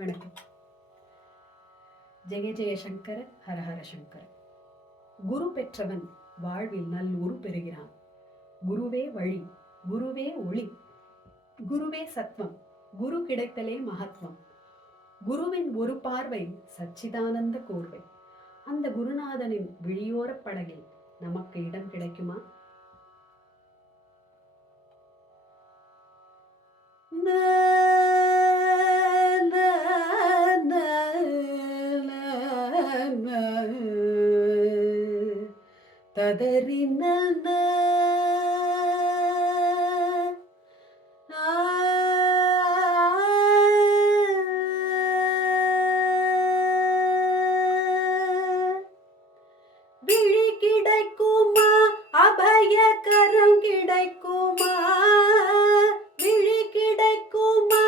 வணக்கம். ஜெய ஜெய சங்கர ஹர ஹர சங்கர. குரு பெற்றவன் வாழ்வில் நல்லுரு பெறுகிறான். குருவே வழி, குருவே ஒளி, குருவே சத்வம், குரு கிடைத்தலே மகத்துவம். குருவின் ஒரு பார்வை சச்சிதானந்த கோர்வை. அந்த குருநாதனின் விழியோர படகில் நமக்கு இடம் கிடைக்குமா? ததறின விழி கிடைக்குமா, அபயகரம் கிடைக்குமா? விழி கிடைக்குமா,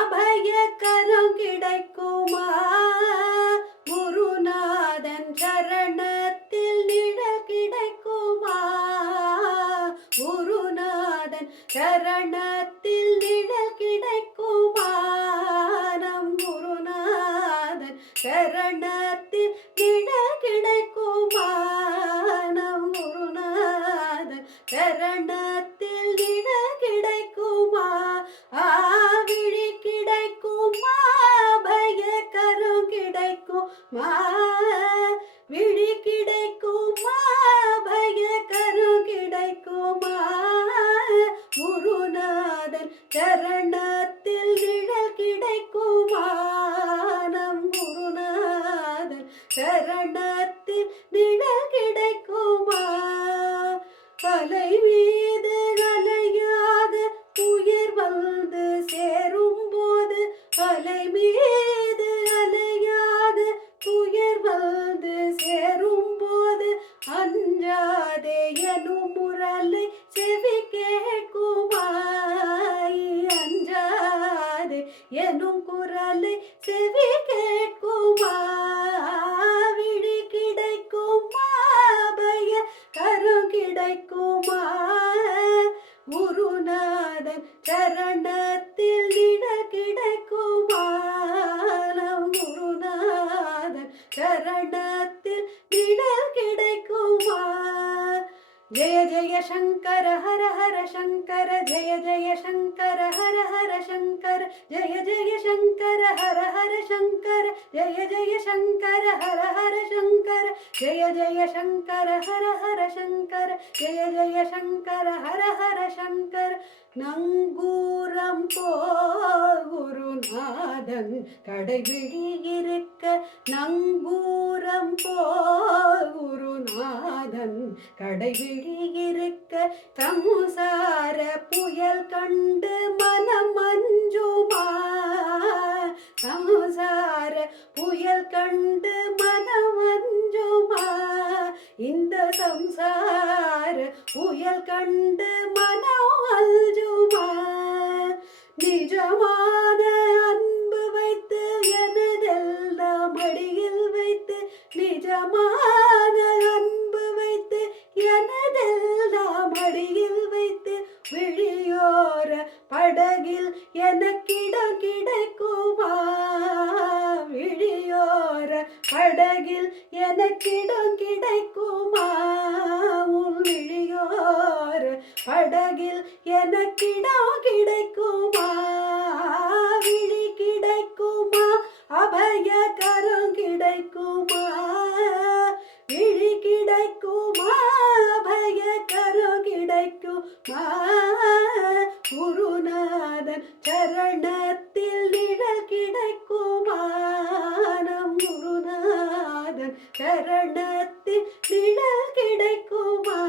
அபயகரம் கிடைக்குமா? குருநாதன் சரணத்தில் நிழல் கிடைக்குமா? குருநாதன் சரணத்தில் நிழல் கிடைக்குமா? நம் குருநாதன் சரணத்தில் நிழல் கிடைக்குமா? நம் குருநாதன் சரணத்தில் நிழல் கிடைக்குமா? விழி கிடைக்குமா, பயக்கரம் கிடைக்குமா? விழி கிடைக்குமா, பயக்கரம் கிடைக்குமா? குருநாதன் சரணத்தில் நிழல் கிடைக்குமா? நம் குருநாதன் சரணத்தில் நிழல் கிடைக்குமா? அலை மீது அலையாக துயர் வந்து சேரும் போது, அலை மீது அலையாக துயர் வந்து சேரும் போது, அஞ்சாதே எனும் முரலை செவி கேட்குமா? அஞ்சாதே எனும் குரலை செவி கேட்குமா? விழி கிடைக்குமா, பய கரம் கிடைக்குமா? குருநாதன் சரணத்தில் நிழல் கிடைக்குமா? நம் குருநாதன் சரணத்தில் நிழல் கிடைக்குமா? ஜெய ஜெய சங்கர ஹர ஹர சங்கர, ஜெய ஜெய சங்கர ஹர ஹர சங்கர, ஜெய ஜெய சங்கர ஹர ஹர சங்கர, ஜெய ஜெய சங்கர ஹர ஹர சங்கர, ஜெய ஜெய சங்கர ஹர ஹர சங்கர, ஜெய ஜெய சங்கர ஹர ஹர சங்கர. நங்கூரம் போல் குருநாதன் கடைவிழி இருக்க, நங்கூரம் போல் குருநாதன் கடைவிழி இருக்க, சம்சார புயல் கண்டு மனம் அஞ்சுமா? சம்சார புயல் கண்டு மனம் அஞ்சுமா? இந்த சம்சார புயல் கண்டு மனம் அஞ்சுமா? நிஜமான அன்பு வைத்து எனதெல்லாம் மடியில் வைத்து, நிஜமான அன்பு வைத்து எனதெல்லாம் மடியில் வைத்து, விழியோர படகில் எனக்கிடம் கிடைக்குமா? விழியோர படகில் எனக்கிடம் கிடைக்குமா? உன் விழியோர படகில் எனக்கிடம் கிடைக்குமா? விழி கிடைக்குமா, அபயகரம் கிடைக்குமா? விழி கிடைக்குமா, அபயகரம் கிடைக்குமா? குருநாதன் சரணத்தில் நிழல் கிடைக்குமா? நம் குருநாதன் சரணத்தில் நிழல் கிடைக்குமா?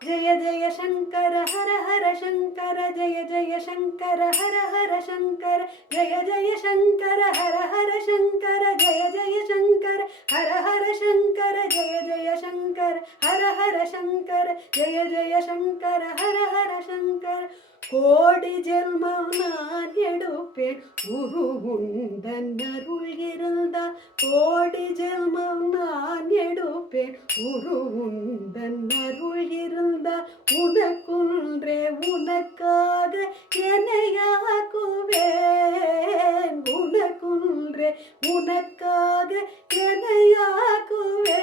ஜெய ஜெய சங்கர ஹர ஹர சங்கர, ஜெய ஜெய சங்கர ஹர ஹர சங்கர, ஜெய ஜெய சங்கர ஹர ஹர சங்கர, ஜெய ஜெய சங்கர ஹர ஹர சங்கர, ஜெய ஜெய சங்கர ஹர ஹர சங்கர, ஜெய ஜெய சங்கர ஹர ஹர சங்கர. கோடி ஜென்மம் நான் எடுப்பேன் குரு உந்தன் அருள் இருந்தால், கோடி ஜென்மம் நான் எடுப்பேன் குரு உந்தன் அருள் இருந்தால், உனக்குன்றே உனக்காக என்னையாக்குவேன், உனக்கு உனக்காக எனையாக்குவேன்.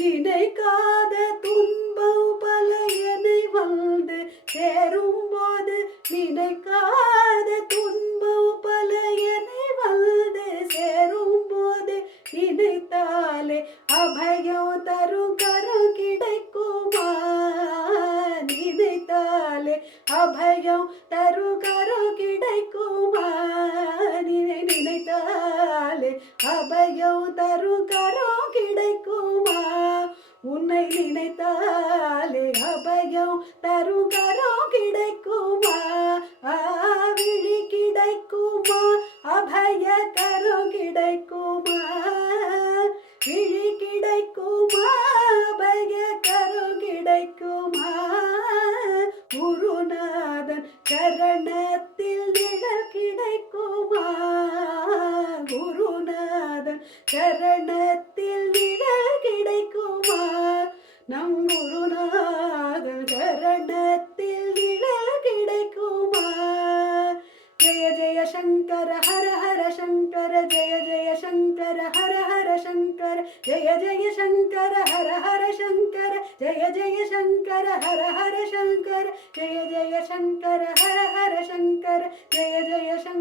நினைக்காத துன்பம் பல என்னை வந்து சேரும்போது, நினைக்காத துன்பம் பல என்னை வந்து சேரும்போது, நினைத்தாலே அபயம் தரும் கரம் கிடைக்குமா? நினைத்தாலே அபயம் தரும் கரம் கிடைக்குமா? நினைத்தாலே அபயம் தரும் கரம் கிடைக்குமா? உன்னை நினைத்தாலே அபயம் தரும் கரம் கிடைக்குமா? விழி கிடைக்குமா? அபய கரம் கிடைக்குமா? விழி கிடைக்குமா? அபய கரம் கிடைக்குமா? குருநாதன் சரணத்தில் நிழல் கிடைக்குமா? குருநாதன் சரணத்தில் நிழல் கிடைக்குமா? நம் குருநாதன் சரணத்தில் நிழல் கிடைக்குமா? ஜெய ஜெய சங்கர ஹர ஹர சங்கர, ஜெய ஜெய சங்கர ஹர ஹர சங்கர, ஜெய ஜெய சங்கர ஹர ஹர சங்கர, ஜெய ஜெய சங்கர ஹர ஹர சங்கர, ஜெய ஜெய சங்கர ஹர ஹர சங்கர, ஜெய ஜெய சங்கர